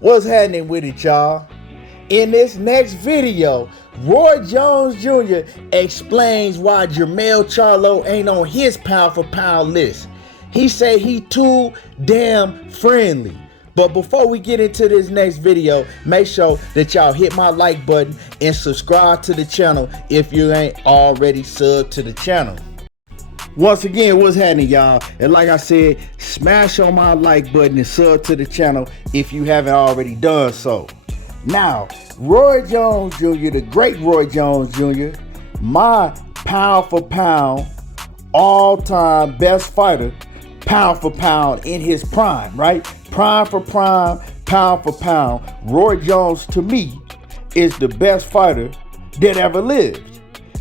What's happening with it, y'all? In this next video, Roy Jones Jr. explains why Jermell Charlo ain't on his pound for pound list. He say he too damn friendly. But before we get into this next video, make sure that y'all hit my like button and subscribe to the channel if you ain't already subbed to the channel. Once again, what's happening, y'all? And like I said, smash on my like button and sub to the channel if you haven't already done so. Now, Roy Jones Jr., the great Roy Jones Jr., my pound for pound, all-time best fighter, pound for pound in his prime, right? Prime for prime, pound for pound. Roy Jones, to me, is the best fighter that ever lived.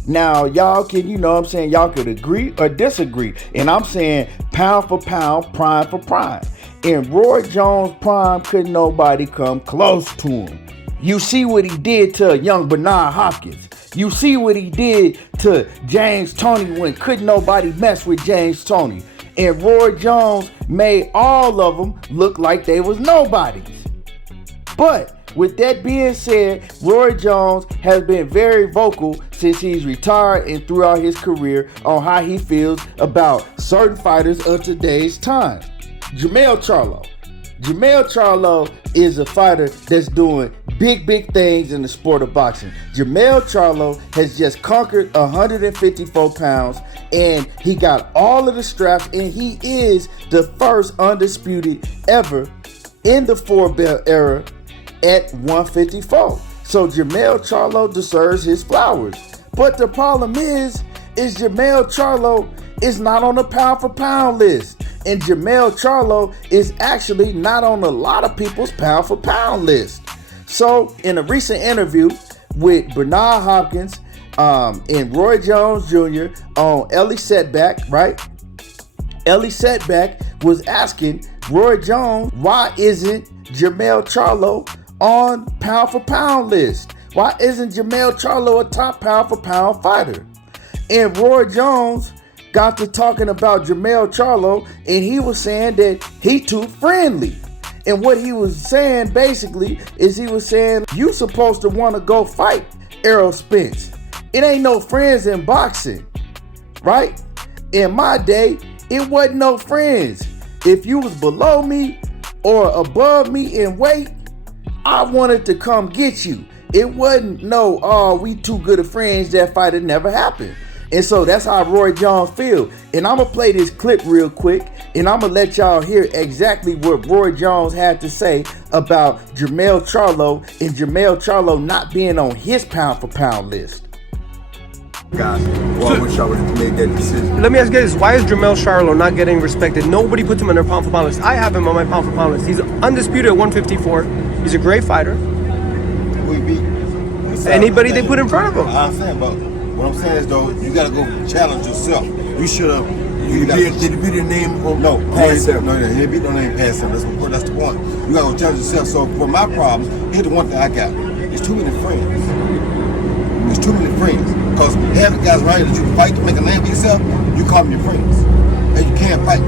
Now, y'all can, y'all could agree or disagree. And I'm saying pound for pound, prime for prime. In Roy Jones' prime, couldn't nobody come close to him. You see what he did to young Bernard Hopkins. You see what he did to James Toney when couldn't nobody mess with James Toney. And Roy Jones made all of them look like they was nobodies. But with that being said, Roy Jones has been very vocal since he's retired and throughout his career on how he feels about certain fighters of today's time. Jermell Charlo. Jermell Charlo is a fighter that's doing big things in the sport of boxing. Jermell Charlo has just conquered 154 pounds and he got all of the straps, and he is the first undisputed ever in the four-belt era at 154. So Jermell Charlo deserves his flowers. But the problem is Jermell Charlo is not on the pound for pound list. And Jermell Charlo is actually not on a lot of people's pound for pound list. So in a recent interview with Bernard Hopkins and Roy Jones Jr. on Ellie Setback, right? Ellie Setback was asking Roy Jones, why isn't Jermell Charlo on pound for pound list? Why isn't Jermell Charlo a top pound for pound fighter? And Roy Jones got to talking about Jermell Charlo, and he was saying that he too friendly. And what he was saying basically is he was saying, you supposed to want to go fight Errol Spence. It ain't no friends in boxing, right? In my day, it wasn't no friends. If you was below me or above me in weight, I wanted to come get you. It wasn't no, oh, we too good of friends, that fight had never happened. And so that's how Roy Jones feel. And I'm gonna play this clip real quick, and I'm gonna let y'all hear exactly what Roy Jones had to say about Jermell Charlo and Jermell Charlo not being on his pound for pound list. Guys, well, I wish I would have made that decision. Let me ask you this: why is Jermell Charlo not getting respected? Nobody puts him on their pound for pound list. I have him on my pound for pound list. He's undisputed at 154. He's a great fighter. We beat anybody they put in front of him. I understand, but what I'm saying is, though, you gotta go challenge yourself. You should have. Did you beat the name? No, past him. No, he didn't beat no name past him. That's the point. You gotta go challenge yourself. So for my problems, here's the one thing I got: there's too many friends. There's too many friends. Because half the guys right that you can fight to make a name for yourself, you call them your friends, and you can't fight.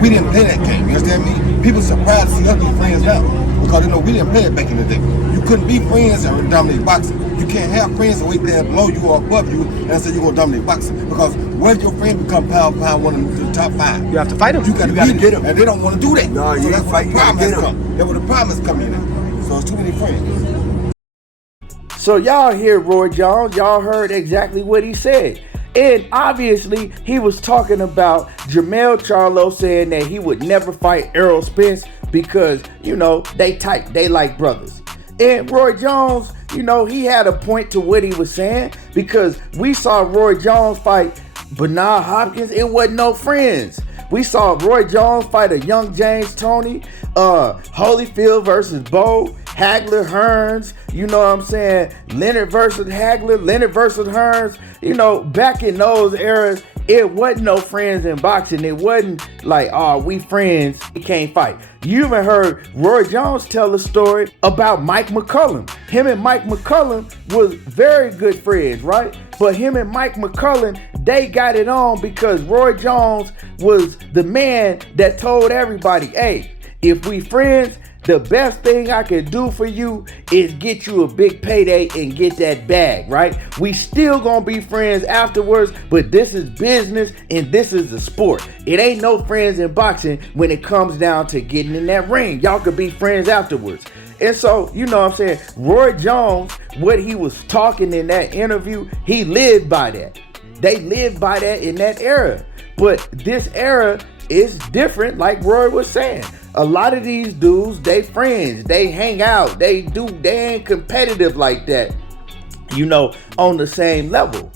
We didn't play that game. You understand me? People surprised to see us be friends now because they know we didn't play it back in the day. You couldn't be friends and dominate boxing. You can't have friends that wait there below you or above you and say you're gonna dominate boxing. Because what if your friend become pound for pound one of the top five? You have to fight him. You gotta get him, and they don't want to do that. No, you gotta fight. That's where the problem is coming in. So it's too many friends. So y'all hear Roy Jones, y'all heard exactly what he said. And obviously he was talking about Jermell Charlo saying that he would never fight Errol Spence because, they tight, they like brothers. And Roy Jones, he had a point to what he was saying, because we saw Roy Jones fight Bernard Hopkins. It wasn't no friends. We saw Roy Jones fight a young James Toney, Holyfield versus Bo, Hagler, Hearns, Leonard versus Hagler, Leonard versus Hearns. Back in those eras, it wasn't no friends in boxing. It wasn't like, oh, we friends, we can't fight. You even heard Roy Jones tell a story about Mike McCullum. Him and Mike McCullum was very good friends, right? But him and Mike McCullum, they got it on because Roy Jones was the man that told everybody, hey, if we friends, the best thing I can do for you is get you a big payday and get that bag, right? We still gonna be friends afterwards, but this is business and this is the sport. It ain't no friends in boxing when it comes down to getting in that ring. Y'all could be friends afterwards. And so, you know what I'm saying, Roy Jones, what he was talking in that interview, he lived by that. They lived by that in that era. But this era is different, like Roy was saying. A lot of these dudes, they friends, they hang out, they ain't competitive like that, you know, on the same level.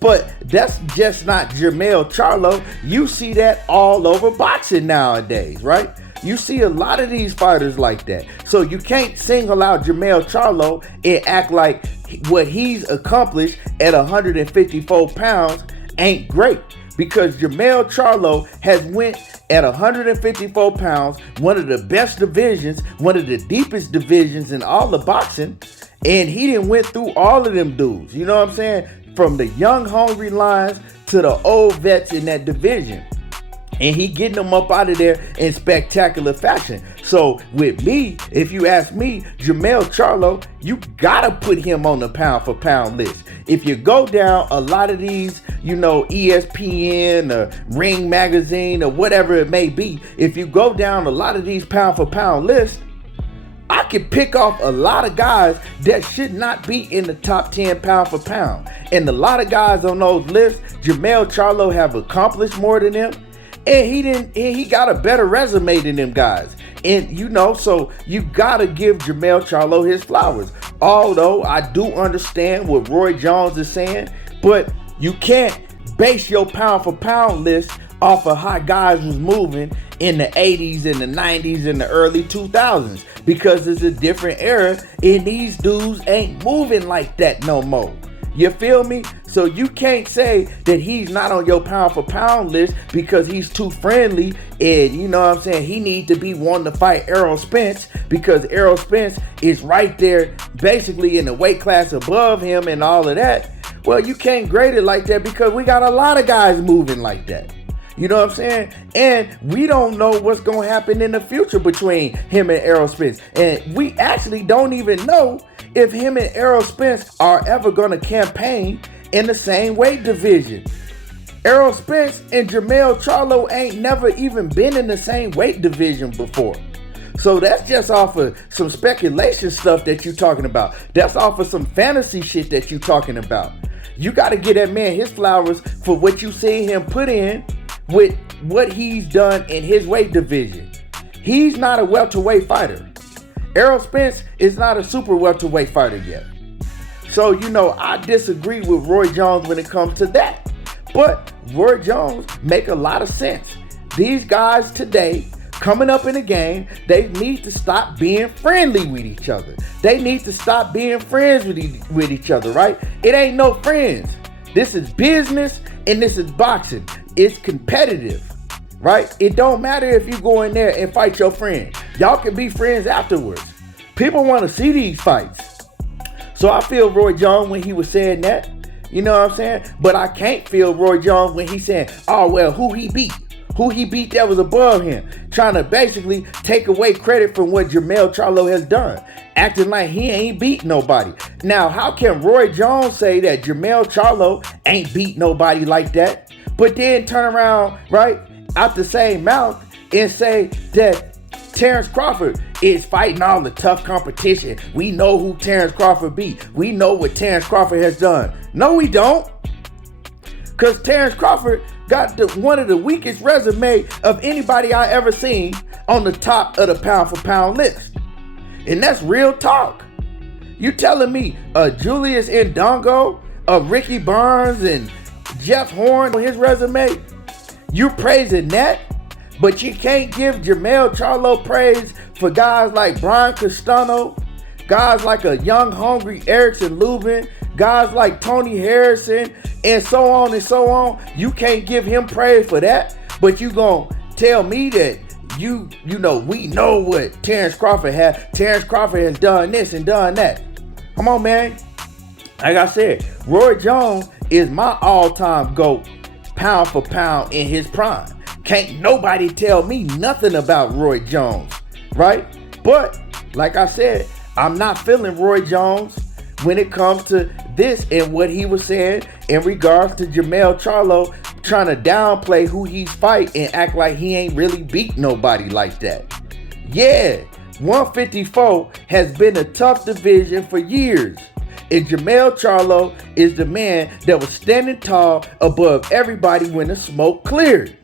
But that's just not Jermell Charlo. You see that all over boxing nowadays, right? You see a lot of these fighters like that. So you can't single out Jermell Charlo and act like what he's accomplished at 154 pounds ain't great. Because Jermell Charlo has went at 154 pounds, one of the best divisions, one of the deepest divisions in all the boxing, and he done went through all of them dudes. You know what I'm saying? From the young, hungry lions to the old vets in that division. And he getting them up out of there in spectacular fashion. So with me, if you ask me, Jermell Charlo, you gotta put him on the pound for pound list. If you go down a lot of these, you know, ESPN or Ring Magazine or whatever it may be, if you go down a lot of these pound for pound lists, I could pick off a lot of guys that should not be in the top 10 pound for pound. And a lot of guys on those lists, Jermell Charlo have accomplished more than them. And he got a better resume than them guys. And you know, so you gotta give Jermell Charlo his flowers. Although I do understand what Roy Jones is saying, but you can't base your pound for pound list off of how guys was moving in the 80s and the 90s and the early 2000s, because it's a different era and these dudes ain't moving like that no more. You feel me? So you can't say that he's not on your pound for pound list because he's too friendly and, you know what I'm saying, he need to be wanting to fight Errol Spence because Errol Spence is right there basically in the weight class above him and all of that. Well, you can't grade it like that because we got a lot of guys moving like that. You know what I'm saying? And we don't know what's going to happen in the future between him and Errol Spence. And we actually don't even know if him and Errol Spence are ever going to campaign in the same weight division. Errol Spence and Jermell Charlo ain't never even been in the same weight division before. So that's just off of some speculation stuff that you're talking about. That's off of some fantasy shit that you're talking about. You got to give that man his flowers for what you see him put in with what he's done in his weight division. He's not a welterweight fighter. Errol Spence is not a super welterweight fighter yet. So, you know, I disagree with Roy Jones when it comes to that. But Roy Jones make a lot of sense. These guys today, coming up in the game, they need to stop being friendly with each other. They need to stop being friends with each other, right? It ain't no friends. This is business and this is boxing. It's competitive, right? It don't matter if you go in there and fight your friend. Y'all can be friends afterwards. People want to see these fights. So I feel Roy Jones when he was saying that. You know what I'm saying? But I can't feel Roy Jones when he's saying, oh, well, who he beat? Who he beat that was above him. Trying to basically take away credit from what Jermell Charlo has done. Acting like he ain't beat nobody. Now, how can Roy Jones say that Jermell Charlo ain't beat nobody like that? But then turn around, right, out the same mouth and say that Terrence Crawford is fighting all the tough competition. We know who Terrence Crawford beat. We know what Terrence Crawford has done. No, we don't. Because Terrence Crawford got one of the weakest resume of anybody I ever seen on the top of the pound for pound list. And that's real talk. You telling me Julius Ndongo, Ricky Barnes, and Jeff Horn on his resume? You praising that? But you can't give Jermell Charlo praise for guys like Brian Castano, guys like a young, hungry Erickson Lubin, guys like Tony Harrison, and so on and so on. You can't give him praise for that, but you gonna tell me that you know, we know what Terrence Crawford had. Terrence Crawford has done this and done that. Come on, man. Like I said, Roy Jones is my all-time GOAT, pound for pound in his prime. Can't nobody tell me nothing about Roy Jones, right? But like I said, I'm not feeling Roy Jones when it comes to this and what he was saying in regards to Jermell Charlo trying to downplay who he's fighting and act like he ain't really beat nobody like that. Yeah, 154 has been a tough division for years. And Jermell Charlo is the man that was standing tall above everybody when the smoke cleared.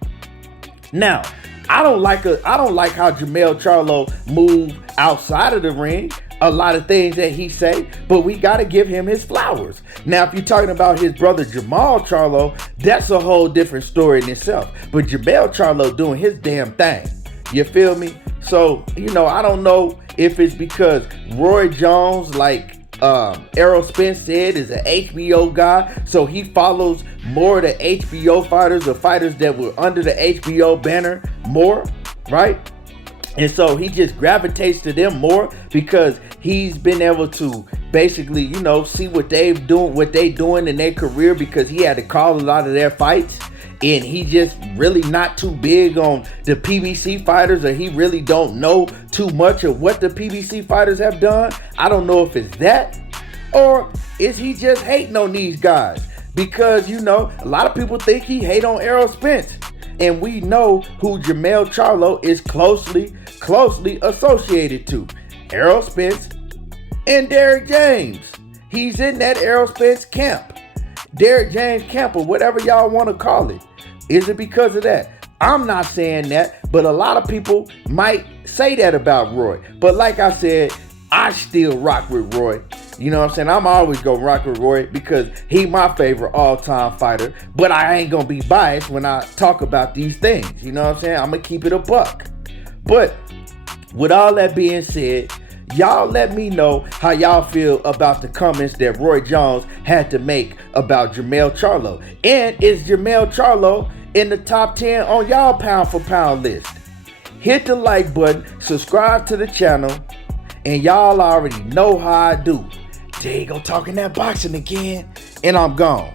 Now, I don't like how Jermell Charlo moved outside of the ring. A lot of things that he say, but we got to give him his flowers. Now, if you're talking about his brother Jermell Charlo, that's a whole different story in itself. But Jermell Charlo doing his damn thing. You feel me? So, I don't know if it's because Roy Jones, like Errol Spence said, is an HBO guy, so he follows more the HBO fighters or fighters that were under the HBO banner more, right? And so he just gravitates to them more because he's been able to basically, see what they doing in their career, because he had to call a lot of their fights. And he just really not too big on the PBC fighters, or he really don't know too much of what the PBC fighters have done. I don't know if it's that, or is he just hating on these guys? Because, a lot of people think he hate on Errol Spence. And we know who Jermell Charlo is closely associated to. Errol Spence and Derrick James. He's in that Errol Spence camp. Derrick James camp, or whatever y'all want to call it. Is it because of that? I'm not saying that, but a lot of people might say that about Roy. But like I said, I still rock with Roy. You know what I'm saying? I'm always gonna rock with Roy because he my favorite all-time fighter. But I ain't gonna be biased when I talk about these things. You know what I'm saying? I'm gonna keep it a buck. But with all that being said, y'all let me know how y'all feel about the comments that Roy Jones had to make about Jermell Charlo. And is Jermell Charlo in the top 10 on y'all pound for pound list? Hit the like button, subscribe to the channel, and y'all already know how I do. There you go, talking that boxing again, and I'm gone.